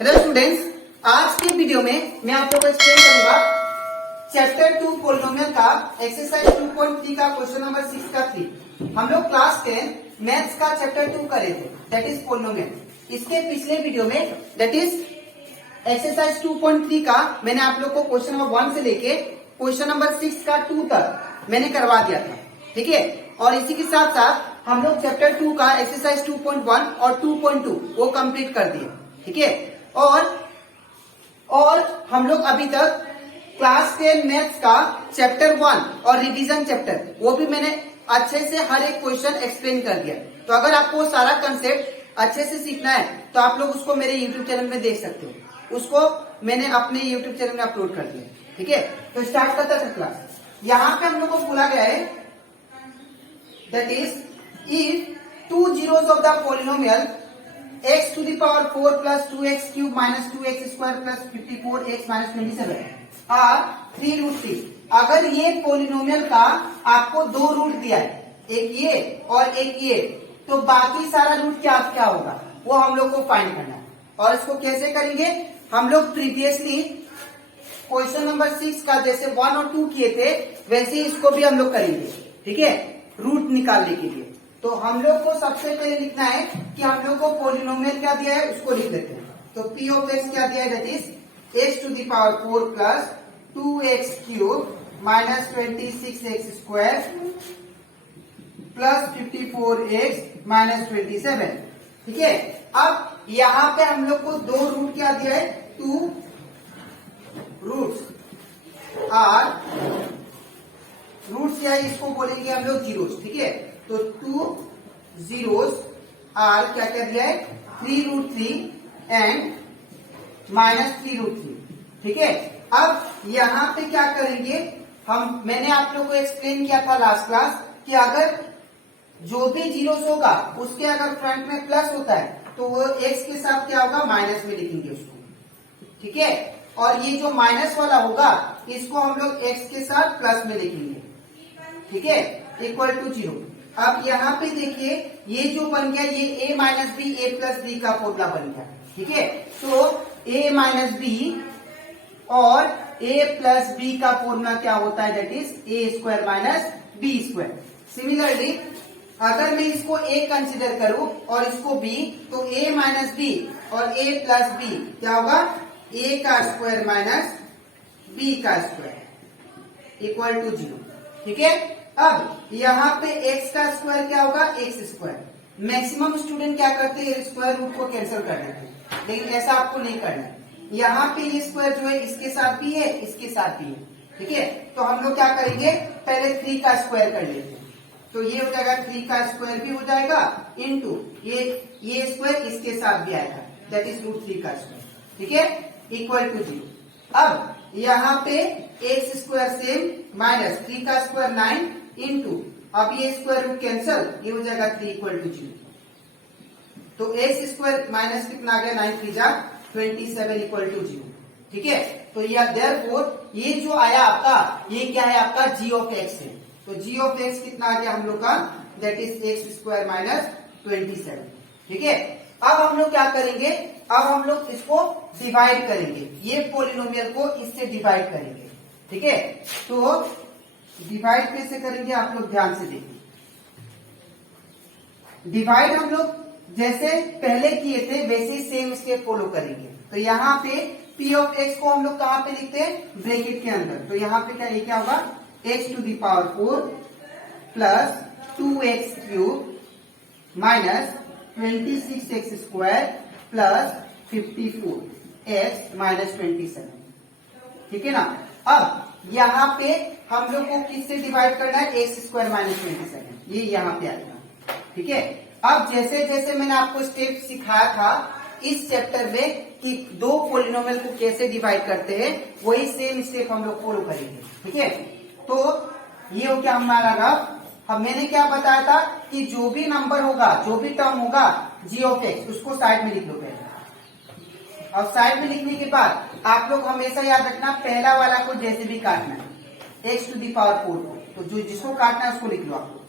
Hello students, आज के video में मैं आप लोगों को एक्सप्लेन करूंगा चैप्टर 2 पॉलिनोमियल का एक्सरसाइज 2.3 का क्वेश्चन नंबर 6 का 3। हम लोग क्लास 10 मैथ्स का चैप्टर 2 करे थे, दैट इज पॉलिनोमियल। इसके पिछले वीडियो में दैट इज एक्सरसाइज 2.3 का मैंने आप लोग को क्वेश्चन नंबर 1 से लेके क्वेश्चन नंबर 6 का 2 तक मैंने करवा दिया था, ठीक है। और इसी के साथ साथ हम लोग चैप्टर 2 का एक्सरसाइज 2.1 और 2.2 वो कंप्लीट कर दिए, ठीक है। और हम लोग अभी तक क्लास 10 मैथ्स का चैप्टर 1 और रिवीजन चैप्टर वो भी मैंने अच्छे से हर एक क्वेश्चन एक्सप्लेन कर दिया। तो अगर आपको सारा कंसेप्ट अच्छे से सीखना है तो आप लोग उसको मेरे यूट्यूब चैनल में देख सकते हो, उसको मैंने अपने यूट्यूब चैनल में अपलोड कर दिया, ठीक है। तो स्टार्ट करता था क्लास। यहाँ पे हम लोग को बोला गया है that is if two zeros of the polynomial x to the power 4 plus 2x cube minus 2x square plus 54x minus 27 और 3 रूट 3। अगर ये पॉलिनोमियल का आपको दो रूट दिया है, एक ये और एक ये, तो बाकी सारा रूट क्या क्या होगा वो हम लोग को फाइंड करना है। और इसको कैसे करेंगे, हम लोग प्रीवियसली क्वेश्चन नंबर 6 का जैसे 1 और 2 किए थे वैसे इसको भी हम लोग करेंगे, ठीक है, रूट निकालने के लिए। तो हम लोग को सबसे पहले लिखना है कि हम लोग को पॉलिनोमियल क्या दिया है उसको लिख लेते हैं। तो p ऑफ x क्या दिया है, that is x to the power 4 plus 2x cube minus 26x square plus 54x minus 27, ठीक है। अब यहाँ पे हम लोग को दो रूट क्या दिया है, 2 रूट्स आर रूट्स क्या है, इसको बोलेंगे हम लोग जीरोस, ठीक है। तो 2 जीरोस आर क्या क्या दिया है, 3 रूट 3 एंड माइनस 3 रूट 3, ठीक है। अब यहाँ पे क्या करेंगे मैंने आप लोग को एक्सप्लेन किया था लास्ट क्लास कि अगर जो भी जीरोस होगा उसके अगर फ्रंट में प्लस होता है तो वो एक्स के साथ क्या होगा, माइनस में लिखेंगे उसको, ठीक है। और ये जो माइनस वाला होगा इसको हम लोग एक्स के साथ प्लस में लिखेंगे, ठीक है, इक्वल टू 0। अब यहाँ पे देखिए ये जो बन गया ये a minus B A plus B का फॉर्मूला बन गया, ठीक है। तो a माइनस बी और a प्लस बी का फॉर्मूला क्या होता है, that is A square minus B square. Similarly अगर मैं इसको a कंसिडर करूं और इसको b, तो a माइनस बी और a प्लस बी क्या होगा, a का स्क्वायर माइनस b का स्क्वायर इक्वल टू 0, ठीक है। अब यहाँ पे x का स्क्वायर क्या होगा, x स्क्वायर। मैक्सिमम स्टूडेंट क्या करते हैं, स्क्वायर रूट को कैंसिल कर देते हैं, लेकिन ऐसा आपको नहीं करना है। यहाँ पे ये स्क्वायर जो है इसके साथ भी है इसके साथ भी है, ठीक है। तो हम लोग क्या करेंगे, पहले 3 का स्क्वायर कर लेते हैं। तो ये हो जाएगा 3 का स्क्वायर भी हो जाएगा इंटू ये स्क्वायर इसके साथ भी आएगा, दैट इज रूट 3 का स्क्वायर, ठीक है, इक्वल टू 0। अब यहाँ पे एक्स स्क्वायर सेम माइनस 3 का स्क्वायर 9 इंटू अब ये स्क्वायर रूट कैंसल, ये हो जाएगा 3 इक्वल टू 0। तो एक्स स्क्वायर माइनस कितना आ गया, 9 3 जा 27 इक्वल टू 0, ठीक है। तो यह देयरफॉर ये जो आया आपका ये क्या है, आपका g ऑफ x है। तो g ऑफ x कितना आ गया हम लोग का, that is x square minus 27, ठीक है। अब हम लोग क्या करेंगे, अब हम लोग इसको डिवाइड करेंगे, ये पॉलिनोमियल को इससे डिवाइड करेंगे, ठीक है। तो डिवाइड कैसे करेंगे आप लोग ध्यान से देखिए। डिवाइड हम लोग जैसे पहले किए थे वैसे ही सेम स्टेप फॉलो करेंगे। तो यहाँ पे p ऑफ x को हम लोग कहाँ पे लिखते हैं, ब्रैकेट के अंदर। तो यहाँ पे क्या, ये क्या होगा, x to the power 4 plus 2x cube minus 26x square plus 54x minus 27, ठीक है ना। अब यहाँ पे हम लोग को किससे डिवाइड करना है, एक्स स्क्वायर माइनस 27, ये यहाँ पे आएगा, ठीक है। अब जैसे जैसे मैंने आपको स्टेप सिखाया था इस चैप्टर में कि दो पॉलिनोमियल को कैसे डिवाइड करते हैं, वही सेम स्टेप हम लोग फॉलो करेंगे, ठीक है। तो ये हो क्या हमारा रफ। मैंने क्या बताया था कि जो भी नंबर होगा, जो भी टर्म होगा g ऑफ x, उसको साइड में लिख लो पहले। और साइड में लिखने के बाद आप लोग हमेशा याद रखना पहला वाला को जैसे भी काटना है, x टू दी पावर 4 को, तो जो जिसको काटना है उसको लिख लो आप लोग।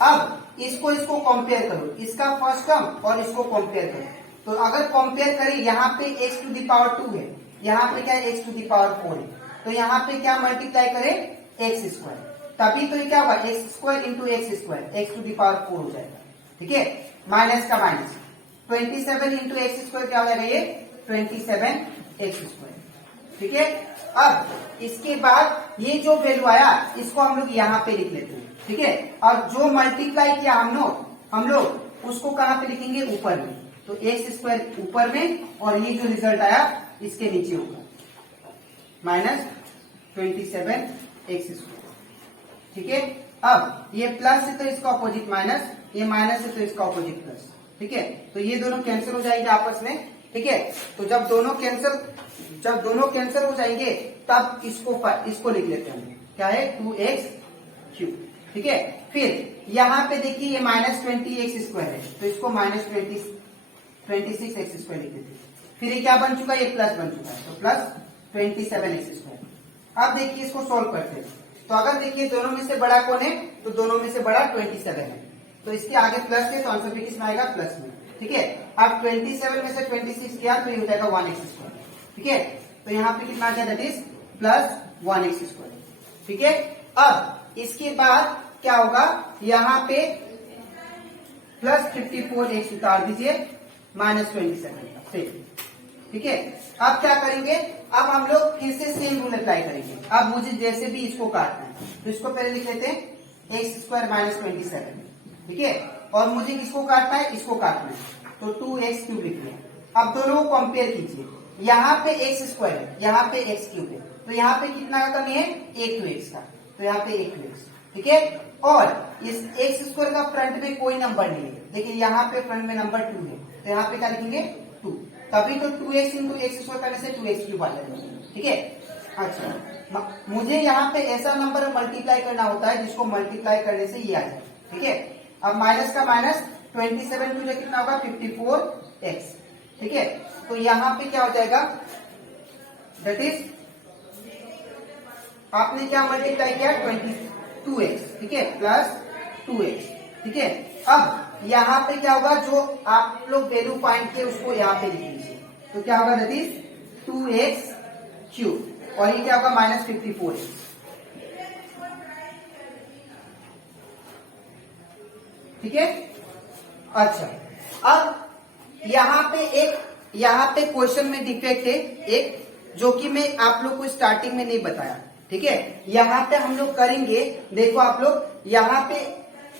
अब इसको कंपेयर करो, इसका फर्स्ट टर्म और इसको कंपेयर करो। तो अगर कंपेयर करें, यहाँ पे x टू द पावर 2 है, यहाँ पे क्या है x टू द पावर 4 है, तो यहाँ पे क्या मल्टीप्लाई करें x स्क्वायर, तभी तो ये क्या होगा x square into x square, x to the power 4 हो जाएगा। ठीक है, माइनस का माइनस 27 इंटू एक्स स्क्वायर क्या हो जाएगा ये 27 एक्स स्क्वायर। ठीक है, अब इसके बाद ये जो वैल्यू आया इसको हम लोग यहाँ पे लिख लेते हैं। ठीक है, और जो मल्टीप्लाई किया हम लोग उसको कहाँ पे लिखेंगे, ऊपर में, तो एक्स स्क्वायर ऊपर में और ये जो रिजल्ट आया इसके नीचे होगा माइनस 27 एक्स स्क्वायर। ठीक है, अब ये प्लस है तो इसका ऑपोजिट माइनस, ये माइनस है तो इसका ऑपोजिट प्लस। ठीक है, तो ये दोनों कैंसिल हो जाएंगे आपस में। ठीक है, तो जब दोनों कैंसिल हो जाएंगे तब इसको लिख लेते हैं, क्या है 2x3। ठीक है, फिर यहाँ पे देखिए ये माइनस 20 एक्स स्क्वायर है, तो इसको माइनस 26 एक्स स्क्वायर लिख देते हैं। फिर ये क्या बन चुका है, ये प्लस बन चुका है, तो प्लस 27 एक्स स्क्वायर। अब देखिए इसको सोल्व करते हैं, तो अगर देखिए दोनों में से बड़ा कौन है, तो दोनों में से बड़ा 27 है, तो इसके आगे प्लस है तो आंसर भी किसमें आएगा, प्लस में। ठीक है, अब 27 में से 26 किया तो ये हो जाएगा 1x स्क्वायर। ठीक है, तो यहाँ पे कितना आ जाएगा, that is plus 1x square. ठीक है, अब इसके बाद क्या होगा, यहाँ पे प्लस 54x उतार दीजिए माइनस 27। ठीक है, अब क्या करेंगे, अब हम लोग फिर से सेम रूल अप्लाई करेंगे। अब मुझे जैसे भी इसको काटना है तो इसको पहले लिख लेते हैं एक्स स्क्वायर माइनस 27। ठीक है, और मुझे किसको काटना है, इसको काटना है, तो 2x³ लिख लिया। अब दोनों को कंपेयर कीजिए, यहाँ पे एक्स स्क्वायर है, यहाँ पे x³ है, तो यहाँ पे कितना का कमी है, 1 का, तो यहाँ पे 1। ठीक है, और इस एक्स स्क्वायर का फ्रंट में कोई नंबर नहीं है, देखिए यहाँ पे फ्रंट में नंबर 2 है, तो यहाँ पे क्या लिखेंगे 2, तभी तो 2x इंटू एक्स स्क्वायर करने से 2x³ आ जाएगा। ठीक है, अच्छा मुझे यहाँ पे ऐसा नंबर मल्टीप्लाई करना होता है जिसको मल्टीप्लाई करने से ये आ जाए। ठीक है, अब माइनस का माइनस 27 टू कितना होगा 54x। ठीक है, तो यहाँ पे क्या हो जाएगा, दैट इज आपने क्या मल्टीप्लाई किया 22x। ठीक है, प्लस 2x। ठीक है, अब यहाँ पे क्या होगा, जो आप लोग वैल्यू फाइंड किए उसको यहाँ पे लिख लीजिए, तो क्या होगा, दैट इज 2x³ और ये क्या होगा माइनस 54x। ठीक है, अच्छा अब यहाँ पे क्वेश्चन में डिफेक्ट है एक, जो कि मैं आप लोग को स्टार्टिंग में नहीं बताया। ठीक है, यहाँ पे हम लोग करेंगे, देखो आप लोग यहाँ पे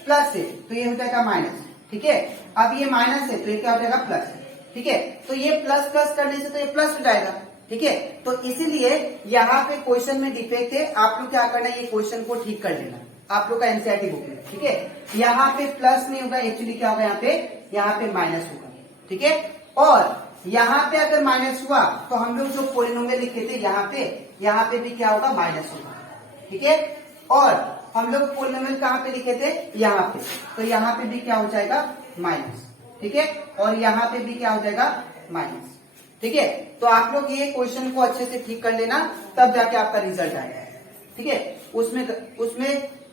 प्लस है तो ये हो जाएगा माइनस। ठीक है, अब ये माइनस है तो ये क्या हो जाएगा प्लस। ठीक है, तो ये प्लस प्लस करने से तो ये प्लस हो जाएगा। ठीक है, तो इसीलिए यहाँ पे क्वेश्चन में डिफेक्ट है, आप लोग क्या करना है, ये क्वेश्चन को ठीक कर लेना, आप लोग का एनसीईआरटी बुक में। ठीक है, यहाँ पे प्लस नहीं होगा, एक्चुअली क्या होगा, यहाँ पे माइनस होगा। ठीक है, और यहाँ पे अगर माइनस हुआ तो हम लोग जो पॉलिनोमियल लिखे थे यहाँ पे भी क्या होगा, माइनस होगा। ठीक है, और हम लोग पॉलिनोमियल कहाँ पे लिखे थे, यहाँ पे, तो यहाँ पे भी क्या हो जाएगा माइनस। ठीक है, और यहाँ पे भी क्या हो जाएगा माइनस। ठीक है, तो आप लोग ये क्वेश्चन को अच्छे से ठीक कर लेना, तब जाके आपका रिजल्ट आएगा। ठीक है, उसमें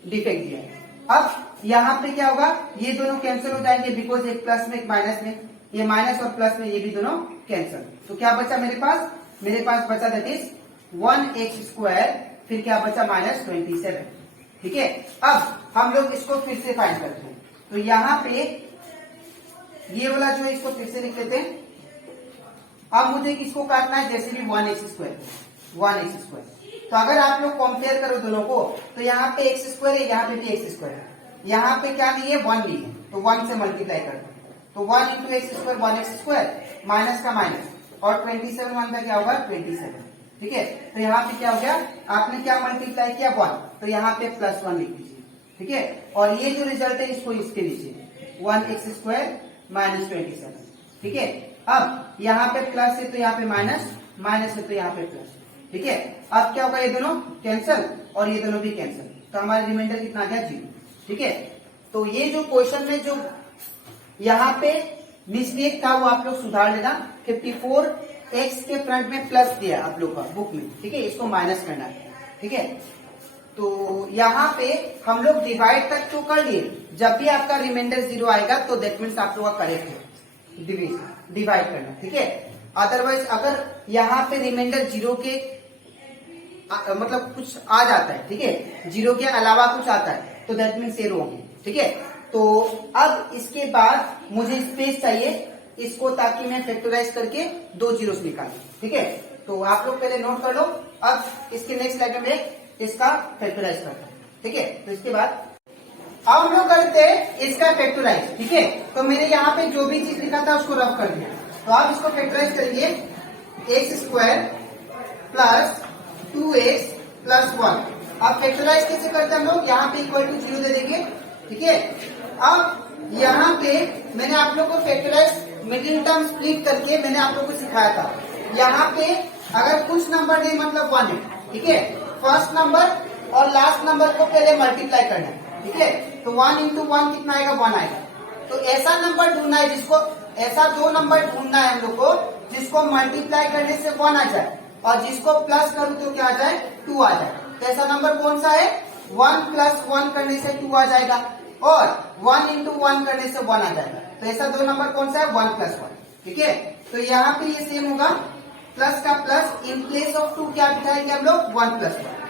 डिफेक्ट दिया है। अब यहाँ पे क्या होगा, ये दोनों कैंसिल हो जाएंगे, बिकॉज एक प्लस में एक माइनस में, ये माइनस और प्लस में ये भी दोनों कैंसिल। तो क्या बचा मेरे पास बचा दैट इज 1x², फिर क्या बचा माइनस 27। ठीक है, अब हम लोग इसको फिर से फाइंड करते हैं, तो यहाँ पे ये वाला जो है इसको फिर से लिख लेते हैं। अब मुझे किसको काटना है, जैसे भी 1x²। तो अगर आप लोग कंपेयर करो दोनों को, तो यहाँ पे x² है, यहाँ पे भी x²। यहाँ पे क्या नहीं है, 1 नहीं है, तो 1 से मल्टीप्लाई कर दो, तो 1 इंटू x² 1x², माइनस का माइनस, और 27 1 का क्या होगा 27। ठीक है, तो यहाँ पे क्या हो गया, आपने क्या मल्टीप्लाई किया 1, तो यहाँ पे प्लस 1 लिख दीजिए। ठीक है, और ये जो रिजल्ट है इसको इसके नीचे 1x² माइनस 27। ठीक है, अब यहाँ पे प्लस है तो यहाँ पे माइनस, माइनस है तो यहाँ पे प्लस। ठीक है, अब क्या होगा, ये दोनों कैंसिल और ये दोनों भी कैंसिल, तो हमारा रिमाइंडर कितना आ गया 0। ठीक है, तो ये जो क्वेश्चन में जो यहाँ पे मिस्टेक था वो आप लोग सुधार लेना। 54x के फ्रंट में प्लस दिया आप लोग का बुक में। ठीक है, इसको माइनस करना है। ठीक है, तो यहाँ पे हम लोग डिवाइड तक तो कर लिए, जब भी आपका रिमाइंडर 0 आएगा तो दैट मीन्स आप लोग का करेक्ट है। डिवाइड करना, ठीक है। अदरवाइज अगर यहाँ पे रिमाइंडर जीरो के मतलब कुछ आ जाता है, ठीक है, जीरो के अलावा कुछ आता है तो दैट मीन्स ये रॉन्ग है, ठीक है। तो अब इसके बाद मुझे स्पेस चाहिए इसको, ताकि मैं फैक्टराइज करके 2 जीरोस निकालूं, ठीक है। तो आप लोग पहले नोट कर लो। अब इसके नेक्स्ट स्लाइड में इसका फैक्टराइज करते हैं, ठीक है। तो इसके बाद अब हम लोग करते हैं इसका फैक्टराइज, ठीक है। तो मैंने यहाँ पे जो भी चीज लिखा था उसको रफ कर दिया। तो आप इसको फैक्टराइज करेंगे, x square plus 2x plus 1। अब फैक्टराइज कैसे करते हैं हम लोग, यहाँ पे इक्वल टू 0 दे देंगे, ठीक है। अब यहाँ पे मैंने आप लोग को फैक्टराइज मिडिल टर्म स्प्लिट करके मैंने आप लोग को सिखाया था। यहाँ पे अगर कुछ नंबर दे मतलब 1 है, ठीक है। फर्स्ट नंबर और लास्ट नंबर को पहले मल्टीप्लाई करना है, ठीक है। तो 1 इंटू 1 कितना आएगा, 1 आएगा। तो ऐसा नंबर ढूंढना है जिसको, ऐसा 2 नंबर ढूंढना है हम लोग को जिसको मल्टीप्लाई करने से 1 आ जाए और जिसको प्लस करूं तो क्या आ जाए, 2 आ जाए। तो ऐसा नंबर कौन सा है, 1 प्लस 1 करने से 2 आ जाएगा और 1 इंटू 1 करने से 1 आ जाएगा। तो ऐसा 2 नंबर कौन सा है, 1 प्लस 1, ठीक है। तो यहाँ पे ये सेम होगा, प्लस का प्लस इन प्लेस ऑफ 2 क्या बिठाएंगे हम लोग, 1 प्लस 1,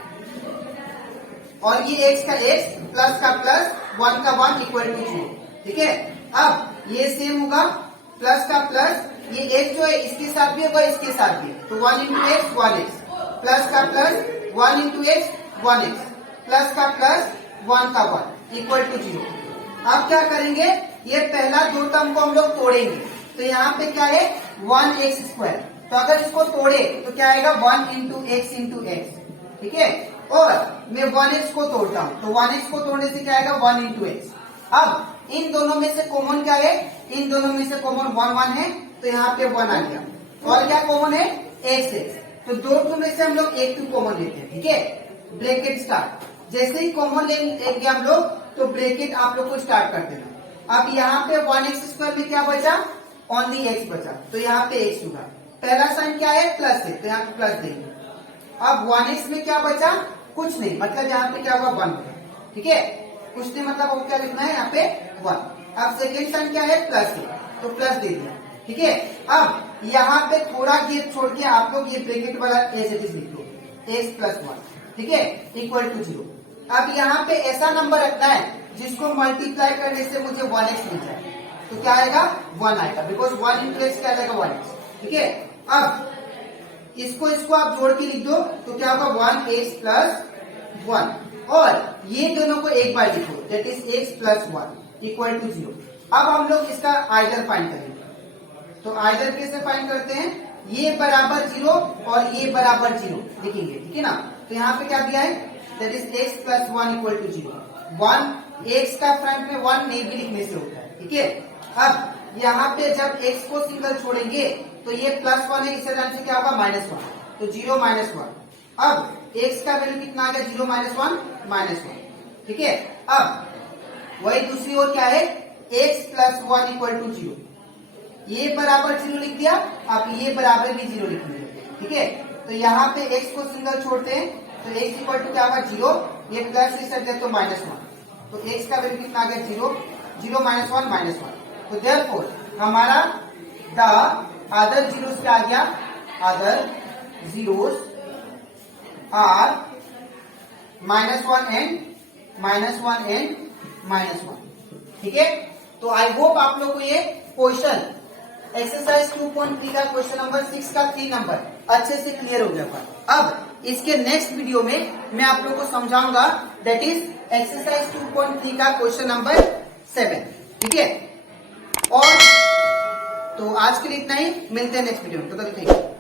और ये x का x प्लस का प्लस 1 का 1 इक्वल टू 0, ठीक है। अब ये सेम होगा, प्लस का प्लस ये x जो है इसके साथ भी होगा इसके साथ भी, तो 1 इंटू एक्स 1x प्लस का plus 1 into x 1x plus का प्लस 1 का 1 इक्वल टू 0। अब क्या करेंगे, ये पहला 2 टर्म को हम लोग तोड़ेंगे। तो यहाँ पे क्या है, 1x स्क्वायर। तो अगर इसको तोड़े तो क्या आएगा, 1 इंटू एक्स, ठीक है। और मैं 1x को तोड़ता हूँ तो 1x को तोड़ने से क्या आएगा, 1 इंटू एक्स। अब इन दोनों में से कॉमन क्या है, इन दोनों में से कॉमन 1 है, तो यहाँ पे 1 आ गया। और क्या कॉमन है, x। तो 2 में से हम लोग 1 कॉमन लेते हैं, ठीक है। ब्रैकेट स्टार्ट, जैसे ही कॉमन लेंगे हम लोग तो ब्रैकेट आप लोग को स्टार्ट कर देना। अब यहाँ पे 1x स्क्वायर में क्या बचा, ओनली x बचा, तो यहाँ पे x होगा। पहला साइन क्या है, प्लस है, तो यहाँ पे प्लस देंगे। अब 1x में क्या बचा, कुछ नहीं, मतलब यहाँ पे क्या होगा, 1 होगा, ठीक है। कुछ नहीं मतलब वो क्या लिखना है, यहाँ पे 1। अब सेकेंड साइन क्या है, प्लस है, तो प्लस दे दिया, ठीक है। अब यहाँ पे थोड़ा गैप छोड़ के आप लोग ये ब्रैकेट वाला एज इट इज लिख दो, x प्लस 1, ठीक है, इक्वल टू 0। अब यहाँ पे ऐसा नंबर रखना है जिसको मल्टीप्लाई करने से मुझे 1x मिल जाए, तो क्या आएगा, 1 आएगा, बिकॉज 1 इंटू एक्स क्या आएगा, 1x, ठीक है। अब इसको आप जोड़ के लिख दो तो क्या होगा, 1x प्लस 1, और ये दोनों को एक बार लिखो, that is x plus 1 equal to 0। अब हम लोग इसका आइडल फाइंड करेंगे। तो आइडल कैसे फाइंड करते हैं, ये बराबर 0 और ये बराबर 0 लिखेंगे, ठीक है ना। तो यहाँ पे क्या दिया है, that is x plus 1 equal to 0। 1 x का फ्रंट में 1 नहीं भी लिखने से होता है, ठीक है। अब यहाँ पे जब x को सिंगल छोड़ेंगे तो ये प्लस 1 है, इसे से क्या होगा, -1, तो 0 -1। अब x का वैल्यू कितना आ गया, 0 -1 -1, ठीक है। अब वही दूसरी ओर क्या है, x प्लस 1 इक्वल टू 0, ये बराबर 0 लिख दिया। अब ये बराबर भी 0 लिख दिया, ठीक है। तो यहाँ पे x को सिंगल छोड़ते हैं तो x इक्वल टू क्या होगा, 0, ये प्लस इस तरफ तो -1, तो x का वैल्यू कितना आ गया, 0 -1 -1। तो देयरफॉर हमारा द अदर जीरोस क्या आ गया, अदर जीरोस आर -1 एंड -1, ठीक है। तो आई होप आप लोग को ये क्वेश्चन एक्सरसाइज 2.3 का क्वेश्चन नंबर 6 का 3 नंबर अच्छे से क्लियर हो गया। अब इसके नेक्स्ट वीडियो में मैं आप लोग को समझाऊंगा, दैट इज एक्सरसाइज 2.3 का क्वेश्चन नंबर 7, ठीक है। और तो आज के लिए इतना ही, मिलते हैं नेक्स्ट वीडियो में, तो तब तक